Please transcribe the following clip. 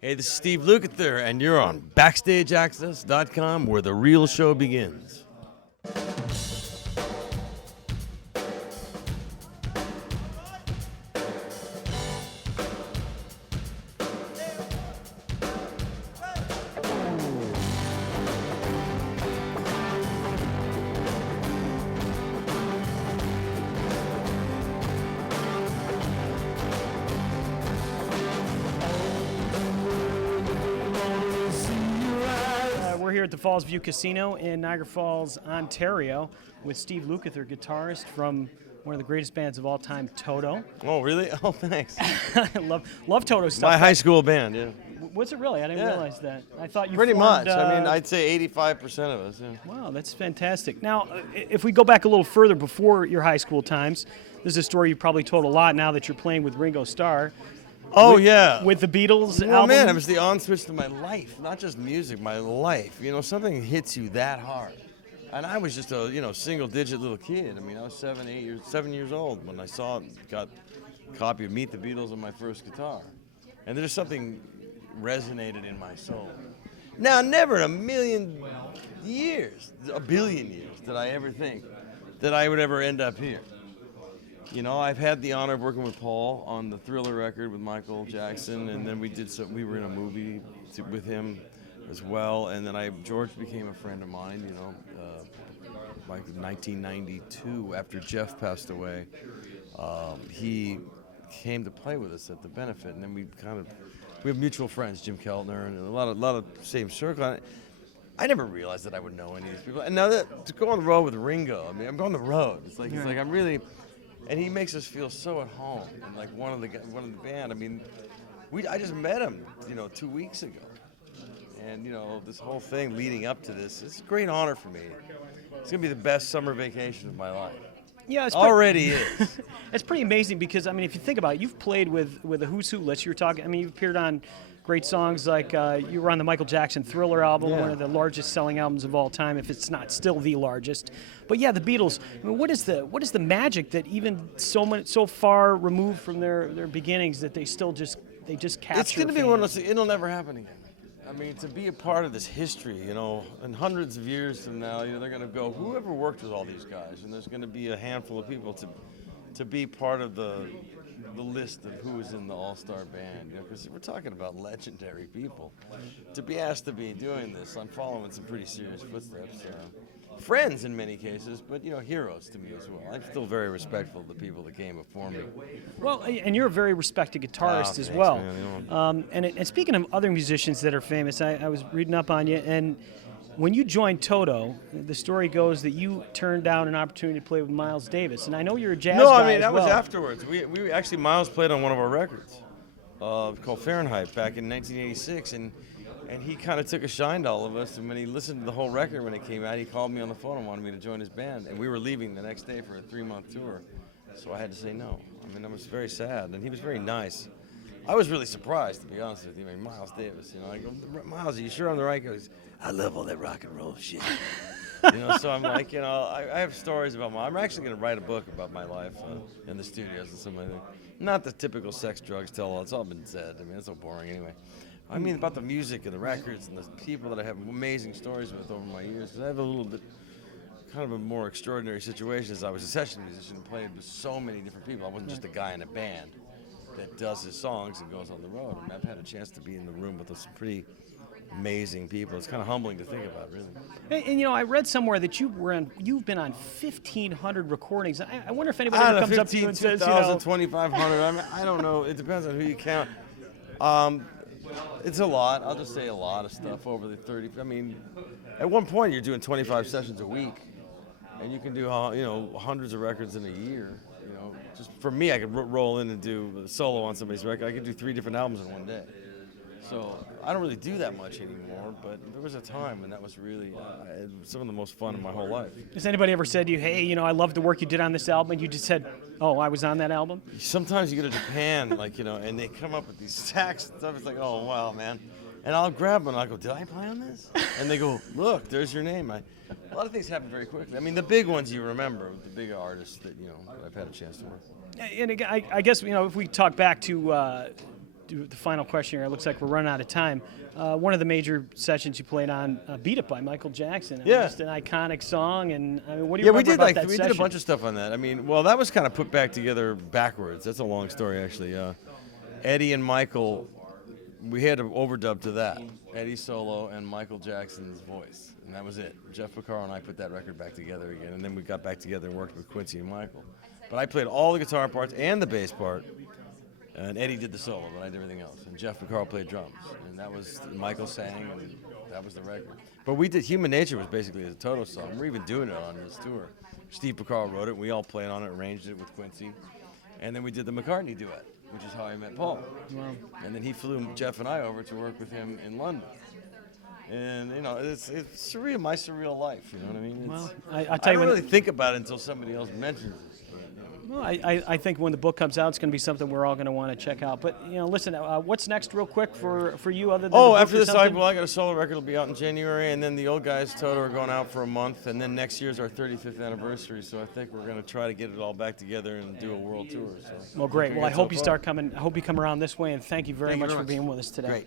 Hey, this is Steve Lukather, and you're on BackstageAxxess.com, where the real show begins. We're here at the Fallsview Casino in Niagara Falls, Ontario, with Steve Lukather, guitarist from one of the greatest bands of all time, Toto. Oh, really? Oh, thanks. love Toto stuff. My high school band, yeah. Was it really? I didn't realize that. I thought you Pretty formed, much. I mean, I'd say 85% of us, yeah. Wow, that's fantastic. Now, if we go back a little further before your high school times, this is a story you've probably told a lot now that you're playing with Ringo Starr. Oh, yeah. With the Beatles well, album. man, it was the on switch to my life, not just music, my life. You know, something hits you that hard. And I was just a, single-digit little kid. I mean, I was 7 years old when I got a copy of Meet the Beatles on my first guitar. And there's something resonated in my soul. Now, never in a billion years, did I ever think that I would ever end up here. You know, I've had the honor of working with Paul on the Thriller record with Michael Jackson, and then we were in a movie with him as well, and then George became a friend of mine, like in 1992, after Jeff passed away. He came to play with us at the benefit, and then we have mutual friends, Jim Keltner, and a lot of same circle. I never realized that I would know any of these people. And now to go on the road with Ringo, I mean, I'm on the road. It's like I'm really, and he makes us feel so at home. And like one of the band. I mean, I just met him, 2 weeks ago, and this whole thing leading up to this, it's a great honor for me. It's gonna be the best summer vacation of my life. Yeah, it's already is. It's pretty amazing because, I mean, if you think about it, you've played with a who's who list. You were talking, I mean, you've appeared on great songs like you were on the Michael Jackson Thriller album, one of the largest selling albums of all time, if it's not still the largest. But yeah, the Beatles. I mean, what is the magic that even so far removed from their beginnings that they just capture? It's going to be one of those. It'll never happen again. I mean, to be a part of this history, and hundreds of years from now, they're going to go, whoever worked with all these guys, and there's going to be a handful of people to be part of the list of who is in the all-star band, because we're talking about legendary people. To be asked to be doing this, I'm following some pretty serious footsteps. Friends in many cases, but heroes to me as well. I'm still very respectful of the people that came before me. Well, and you're a very respected guitarist as well. And speaking of other musicians that are famous, I was reading up on you, and when you joined Toto, the story goes that you turned down an opportunity to play with Miles Davis, and I know you're a jazz guy. No, I mean that was afterwards. We actually Miles played on one of our records called Fahrenheit back in 1986, and he kind of took a shine to all of us. And when he listened to the whole record when it came out, he called me on the phone and wanted me to join his band. And we were leaving the next day for a 3-month tour, so I had to say no. I mean, I was very sad, and he was very nice. I was really surprised, to be honest with you. I mean, Miles Davis, I go, Miles, are you sure I'm the right guy? He goes, I love all that rock and roll shit. So I'm like, I have stories about I'm actually going to write a book about my life in the studios and something like that. Not the typical sex, drugs, tell-all. It's all been said. I mean, it's so boring anyway. I mean, about the music and the records and the people that I have amazing stories with over my years. Because I have a little bit, kind of a more extraordinary situation as I was a session musician and played with so many different people. I wasn't just a guy in a band that does his songs and goes on the road. I mean, I've had a chance to be in the room with some pretty amazing people. It's kind of humbling to think about, really. And I read somewhere that you've been on 1,500 recordings. I wonder if anybody ever comes up to you and says, 2,500. I mean, I don't know. It depends on who you count. It's a lot. I'll just say a lot of stuff over the 30. I mean, at one point you're doing 25 sessions a week, and you can do hundreds of records in a year. Just for me, I could roll in and do a solo on somebody's record. I could do 3 different albums in one day. So I don't really do that much anymore, but there was a time when that was really some of the most fun in my whole life. Has anybody ever said to you, hey, I love the work you did on this album, and you just said, oh, I was on that album? Sometimes you go to Japan, and they come up with these stacks and stuff. It's like, oh, wow, man. And I'll grab them and I'll go, did I play on this? And they go, look, there's your name. A lot of things happen very quickly. I mean, the big ones you remember, the big artists that, that I've had a chance to work with. And I guess, if we talk back to do the final question here. It looks like we're running out of time. One of the major sessions you played on, "Beat It" by Michael Jackson. I mean, Yeah. just an iconic song. And I mean, what do you Yeah, we remember did about that we session? did a bunch of stuff on that. I mean, well, that was kind of put back together backwards. That's a long story, actually. Eddie and Michael, we had to overdub to that. Eddie solo and Michael Jackson's voice, and that was it. Jeff Porcaro and I put that record back together again, and then we got back together and worked with Quincy and Michael. But I played all the guitar parts and the bass part, and Eddie did the solo, but I did everything else. And Jeff Porcaro played drums, and that was Michael sang, and that was the record. But we did Human Nature was basically a Toto song. We're even doing it on this tour. Steve Porcaro wrote it. We all played on it, arranged it with Quincy, and then we did the McCartney duet, which is how I met Paul. Wow. And then he flew Jeff and I over to work with him in London. And you know, it's surreal, my surreal life. You know what I mean? Well, It's, I tell you don't when. really think about it until somebody else mentions it. Well, I think when the book comes out, it's going to be something we're all going to want to check out. But listen, what's next, real quick, for you other than the book After or this, I something? got a solo record. It'll be out in January, and then the old guys Toto are going out for a month, and then next year's our 35th anniversary. So I think we're going to try to get it all back together and do a world tour. So Well, great. Well, I Figure hope it you so start coming. I hope you come around this way, and thank you very Thank you much very for much. being with us today. Great.